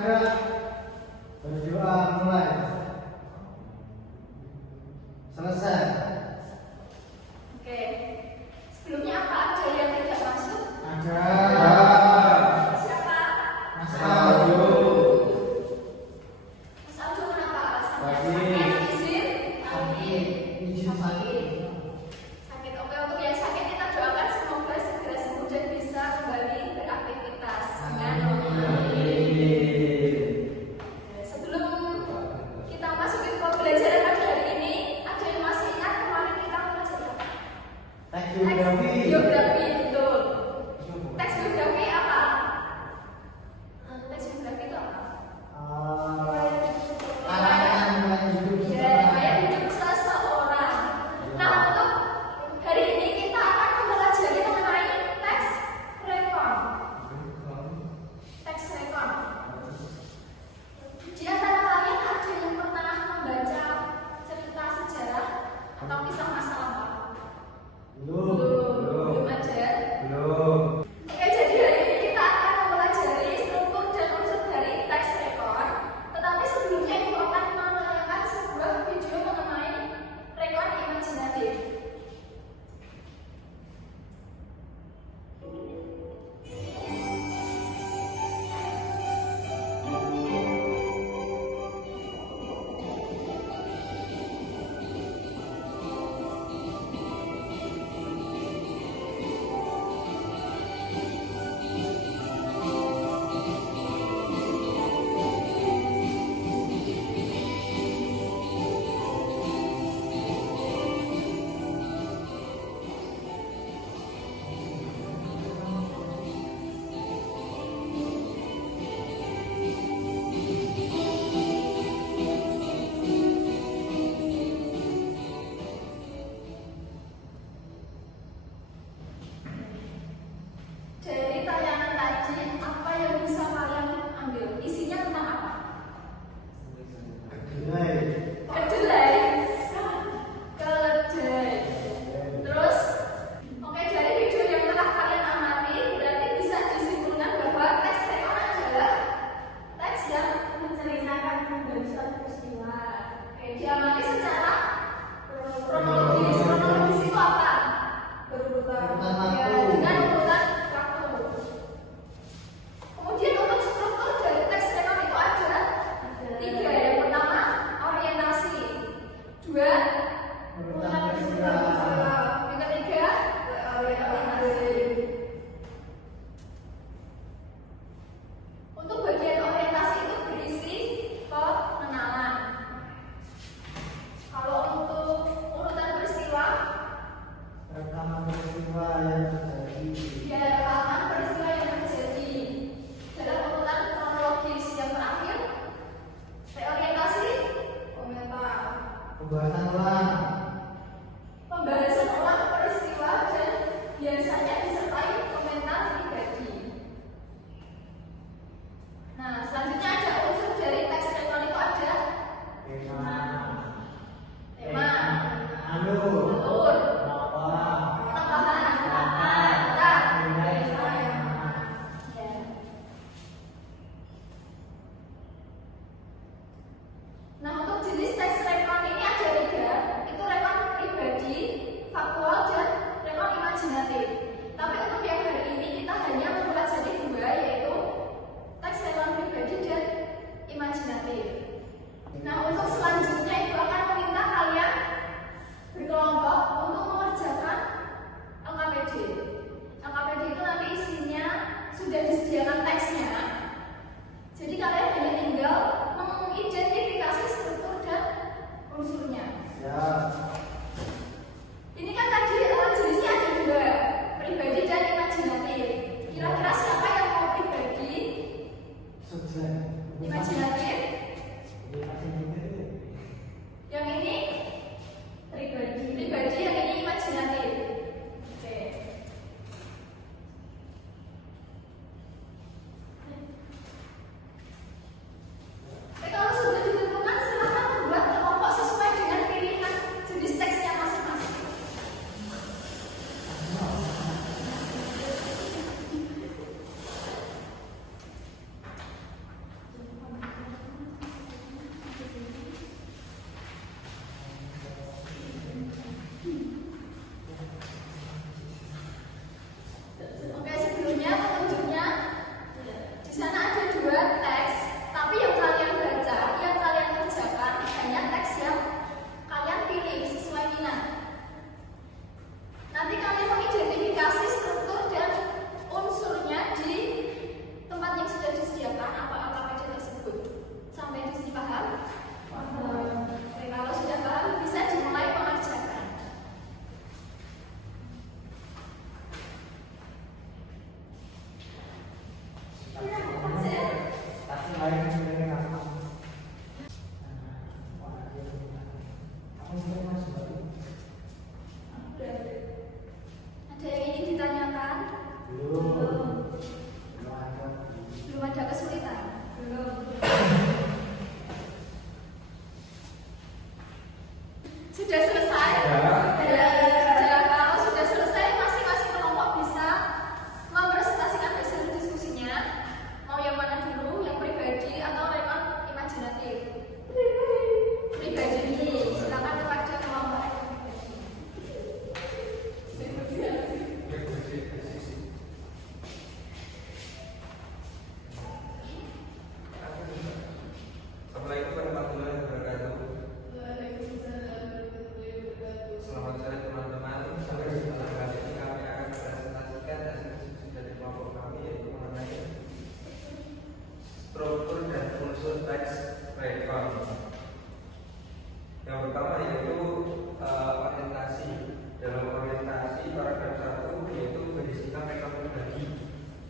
gerak. Berdoa mulai. Selesai. Oke. Sebelumnya apa aja yang tidak masuk? Ada. Siapa? Mas Aldo. Mas Aldo kenapa alasannya? Sakit. Izin? Izin sakit. Sakit. Oke, untuk yang sakit kita doakan semoga segera sembuh dan bisa kembali beraktivitas dengan normal. Sebelum kita masukin ke pembelajaran pada hari ini, ada yang masih ingat kemarin kita belajar apa? Teks Teks biografi, betul. Teks biografi apa? Teks biografi itu apa? Arahan hidup Ya, kayak hidup seseorang. Nah, untuk hari ini kita akan mempelajari mengenai teks rekon. Teks rekon. Di antara kalian ada yang pernah membaca cerita sejarah atau kisah masa lampau? Belum ada. Oke, jadi hari ini kita akan mempelajari struktur dan unsur dari teks rekon. Tetapi sebelumnya Ibu akan menayangkan sebuah video mengenai rekon imajinatif. Dari tayangan tadi, apa yang bisa kalian ambil? Isinya tentang apa? Kedelai. Keledai. Terus, oke, dari video yang telah kalian amati, berarti bisa disimpulkan bahwa teks rekon adalah teks yang menceritakan dari suatu peristiwa. Oke, diamati secara kronologis. Kronologis itu apa? Berurutan. Ya, dengan urutan waktu. Kemudian untuk struktur dari teks rekon itu ada 3. Yang pertama, orientasi. 2, urutan peristiwa. Yang ketiga, orientasi. Untuk bagian orientasi itu berisi pengenalan. Sudah selesai? Sudah. Sudah. Kalau sudah selesai, masing-masing kelompok bisa mempresentasikan hasil diskusinya. Mau yang mana dulu? Yang pribadi atau rekon imajinatif? Pribadi dulu. Silakan kepada kelompok. Assalamualaikum warahmatullahi wabarakatuh. Selamat sore teman-teman. Sampai setelah kali ini kami akan mempresentasikan hasil diskusi dari kelompok kami, yaitu mengenai struktur dan unsur teks rekon. Yang pertama yaitu orientasi. Dalam orientasi paragraf 1 yaitu berisikan rekon pribadi.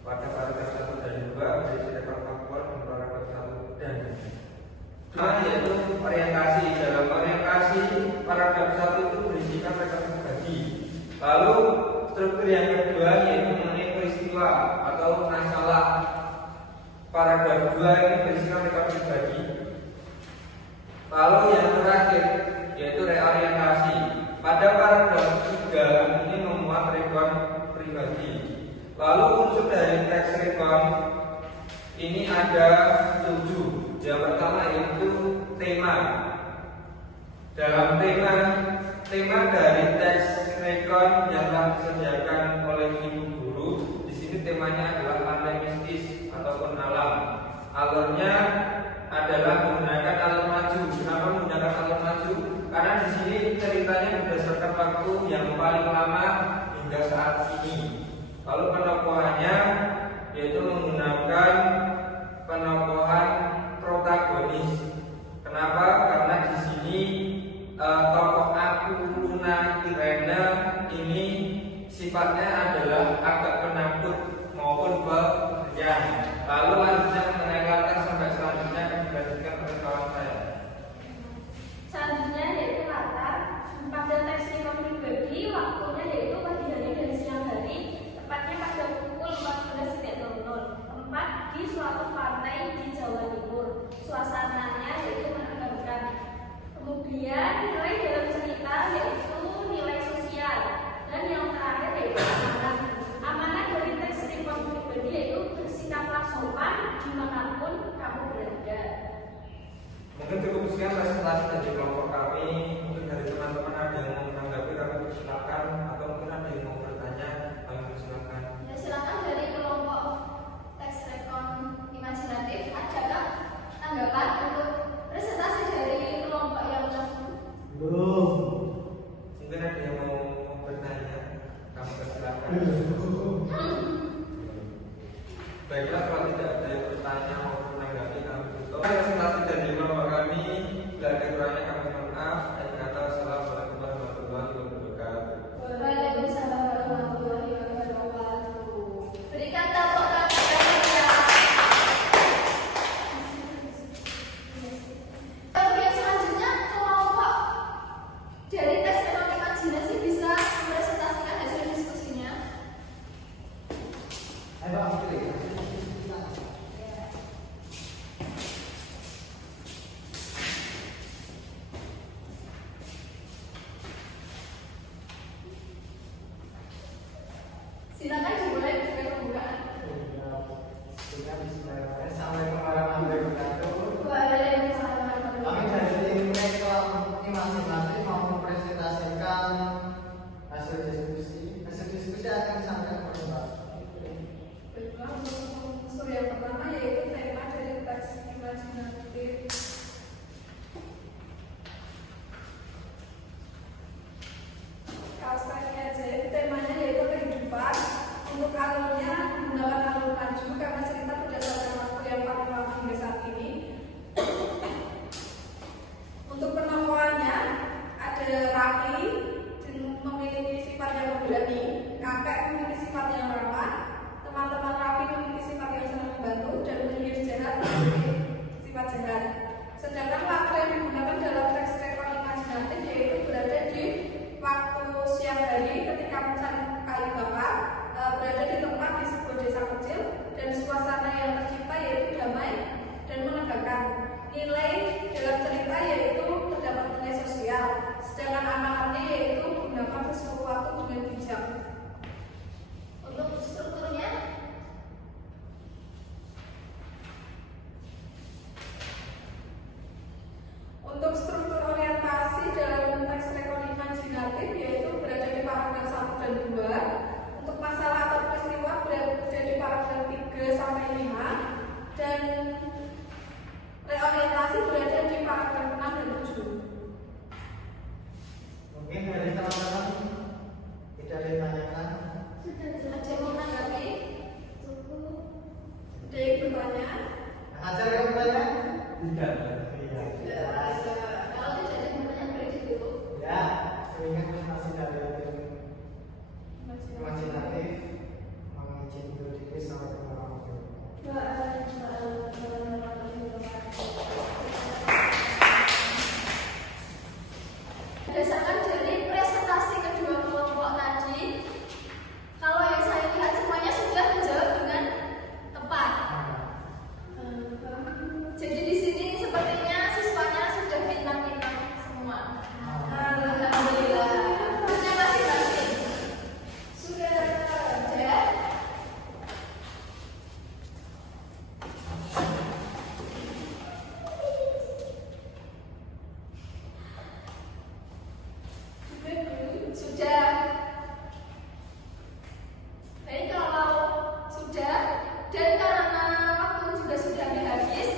Pada paragraf 1 dan 2 berisi rekon faktual dan paragraf 1 dan 2 yaitu orientasi. Dalam orientasi paragraf 1 itu berisikan rekon pribadi. Lalu struktur yang kedua yaitu mengenai peristiwa atau masalah. Paragraf 2 ini berisikan rekon pribadi. Lalu yang terakhir yaitu reorientasi. Pada paragraf 3 ini memuat rekon pribadi. Lalu unsur dari teks rekon ini ada 7. Yang pertama yaitu tema. Dalam tema dari teks rekon yang telah disediakan oleh ibu guru, di sini temanya adalah alam mistis ataupun alam. Alurnya adalah menggunakan alur maju. Kenapa menggunakan alur maju? Karena di sini ceritanya berdasarkan waktu yang paling lama hingga saat ini. Lalu penokohannya yaitu menggunakan penokohan protagonis. Kenapa? Karena di sini tokoh aku Luna Irene ini sifatnya adalah agak penakut maupun pemberani. Lalu lanjutnya mengenai latar sampai selanjutnya akan dilanjutkan oleh kawan saya. Selanjutnya yaitu latar. Pada teks rekon pribadi, waktunya yaitu pagi hari dan siang hari, tepatnya pada pukul 14.00. Tempat di suatu pantai di Jawa Timur. Suasananya yaitu menegangkan. Kemudian nilai dalam cerita yaitu nilai sosial. Dan yang terakhir yaitu amanah. Amanah dari teks rekon pribadi yaitu bersikaplah sopan dimanapun kamu berada. Mungkin cukup sekian presentasi dari kelompok kami. Mungkin dari teman-teman ada yang mau menanggapi, kami persilakan. Atau mungkin ada yang mau bertanya, kami persilakan. Ya, silakan dari kelompok teks rekon imajinatif, adakah tanggapan untuk presentasi dari kelompok yang Belum. Mungkin ada yang mau bertanya, kami persilakan. Baiklah, kalau tidak ada yang bertanya maupun menanggapi, kami tutup presentasi dari kelompok kami. Bila ada kurangnya kami mohon maaf. Akhir kata, assalamualaikum warahmatullahi wabarakatuh. Waalaikumsalam warahmatullahi wabarakatuh. Berikan tepuk tangan ya. Yang selanjutnya kelompok dari tes rekon imajinasi bisa mempresentasikan hasil diskusinya. Ayo Pak, pilih. Silakan dimulai dengan pembukaan. Assalamualaikum warahmatullahi wabarakatuh. Waalaikumsalam warahmatullahi Kami wabarakatuh. dari tim rekon imajinatif mau mempresentasikan hasil diskusi. Hasil diskusi akan disampaikan oleh Mbak. Baiklah, untuk unsur yang pertama yaitu tema dari teks imajinatif. Kaos kaki aja, temanya yaitu kehidupan. Untuk alurnya menggunakan alur maju karena cerita berdasarkan waktu yang paling lama hingga saat ini. Untuk penokohannya ada Raffi memiliki sifat yang pemberani, kakek memiliki sifat yang ramah, teman-teman Raffi memiliki sifat yang senang membantu, dan penyihir jahat memiliki sifat jahat. Sedangkan waktu yang digunakan dalam teks rekon imajinatif yaitu berada di waktu siang hari ketika mencari kayu bakar, berada di tempat di sebuah desa kecil, dan suasana yang tercipta yaitu damai dan menegangkan. Nilai dalam cerita yaitu terdapat nilai sosial. sedangkan amalannya yaitu gunakan sesuatu dengan bijak. Untuk strukturnya, untuk struktur orientasi dalam teks rekor imajinatif yaitu berada di paragraf 1 dan 2. Untuk masalah atau peristiwa berada di paragraf 3 sampai 5 dan reorientasi berada di paragraf 6 dan 7. Mungkin dari teman-teman tidak ada yang tanyakan. Ada yang mau menanggapi? Ada yang bertanya? Hajar kamu tanya? Tidak. Iya. Kalau tidak ada yang bertanya berarti dulu. Ya, sehingga masih dari imajinatif mengizin dulu dikit sampai ke berdasarkan dari presentasi kedua kelompok tadi, kalau yang saya lihat semuanya sudah menjawab dengan tepat. Jadi di sini sepertinya siswanya sudah bintang-bintang semua. Alhamdulillah. Sudah masing-masing. Sudah. Sudah. Baik, kalau sudah dan karena waktu juga sudah habis,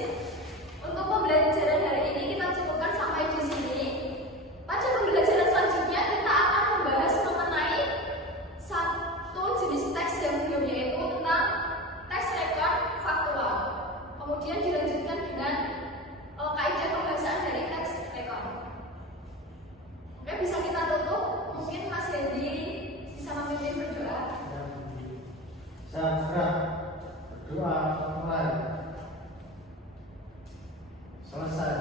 untuk pembelajaran hari ini kita cukupkan sampai di sini. Pada pembelajaran selanjutnya kita akan membahas mengenai satu jenis teks yang belum, yaitu tentang teks rekor faktual. Kemudian dilanjutkan dengan kaidah pembahasan dari teks rekor. Oke, bisa kita tutup. Mungkin Mas Hendy bisa memimpin berdoa. Saya berdoa mulai selesai.